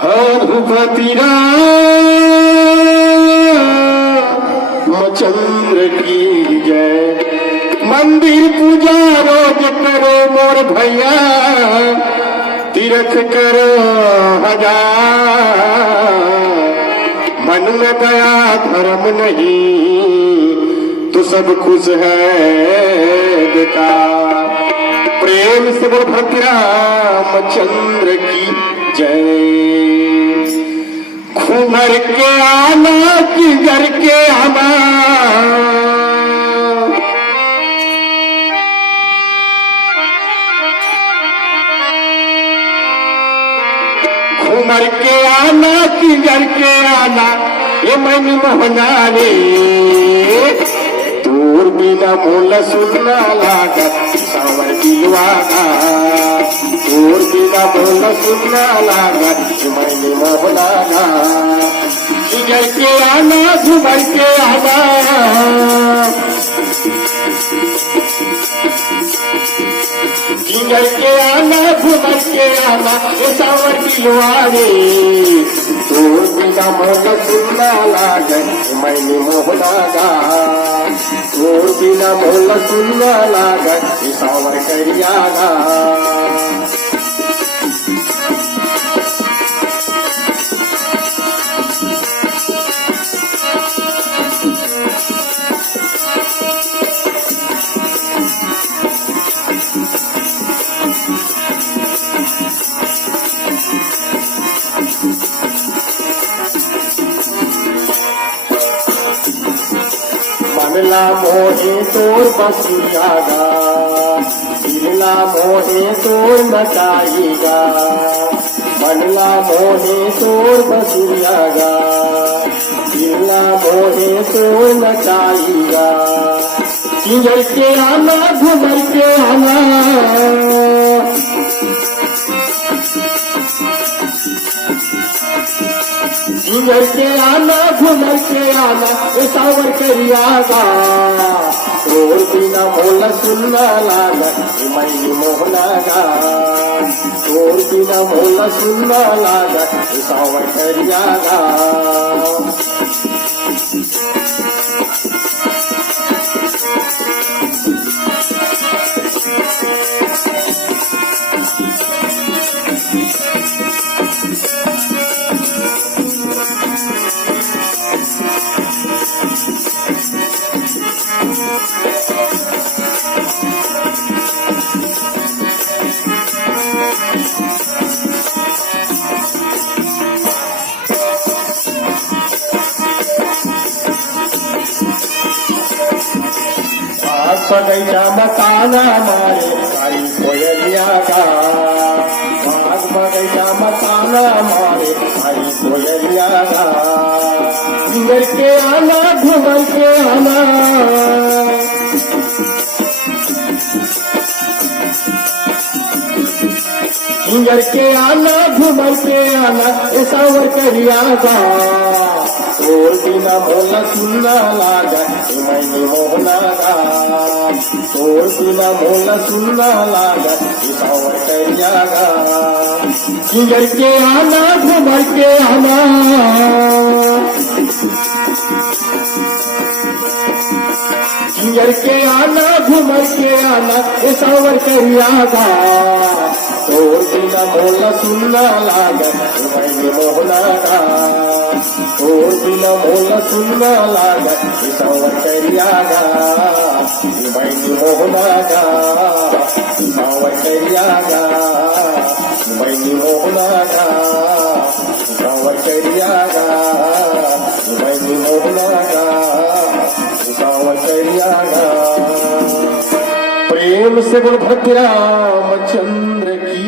रघुपति रामचंद्र की जय। मंदिर पूजा रोज करो मोर भैया, तीर्थ करो हजार। मन में दया धर्म नहीं तो सब खुश है बेकार। प्रेम से बोल भक्त रामचंद्र की जय। घूमर के आना किधर के आना, घूमर के आना किधर के आना, ये मन मोहना रे। दूर बिना मोल सुनना लागत सावर दिलवाना, दूर बिना मोल सुनना लागत मन मोहना। किधर के आना घूमर के आना, किधर के आना घूमर के आना, ये सावर दिलवाने। दूर बिना मोल सुनना लागत मन मोहना, दूर बिना मोल सुनना लागत सावर करियागा। मनला मोहे तोर बसियागा, दिलला मोहे तोर नचाईगा। मनला मोहे तोर बसियागा, दिलला मोहे तोर नचाईगा। किधर के आना घूमर के आना, किधर के आना घूमर के आना, ये सावर करियागा। और बिना मोल सुनना लागत मन मोहनागा, और बिना मोल सुनना लागत ये सावर करियागा। बगैचा मकाना मारे सारी कोयलिया का, बाग बगैचा मकाना मारे सारी कोयलिया का। किधर के आना घूमर के आना, किधर के आना घूमर के आना, ये सावर करियागा। और बिना मोल सुनना लागत मन मोहनागा, और बिना मोल सुनना लागत सावर करियागा। किधर के आना घूमर के आना, किधर के आना घूमर के आना, ये सावर करियागा। और बिना मोल सुनना लागत मन मोहनागा, और बिना मोल सुनना लागत सावर करियागा। मन मोहनागा सावर करियागा, मन मोहनागा सावर करियागा, मन मोहनागा सावर करियागा। प्रेम से बोल भक्त रामचंद्र की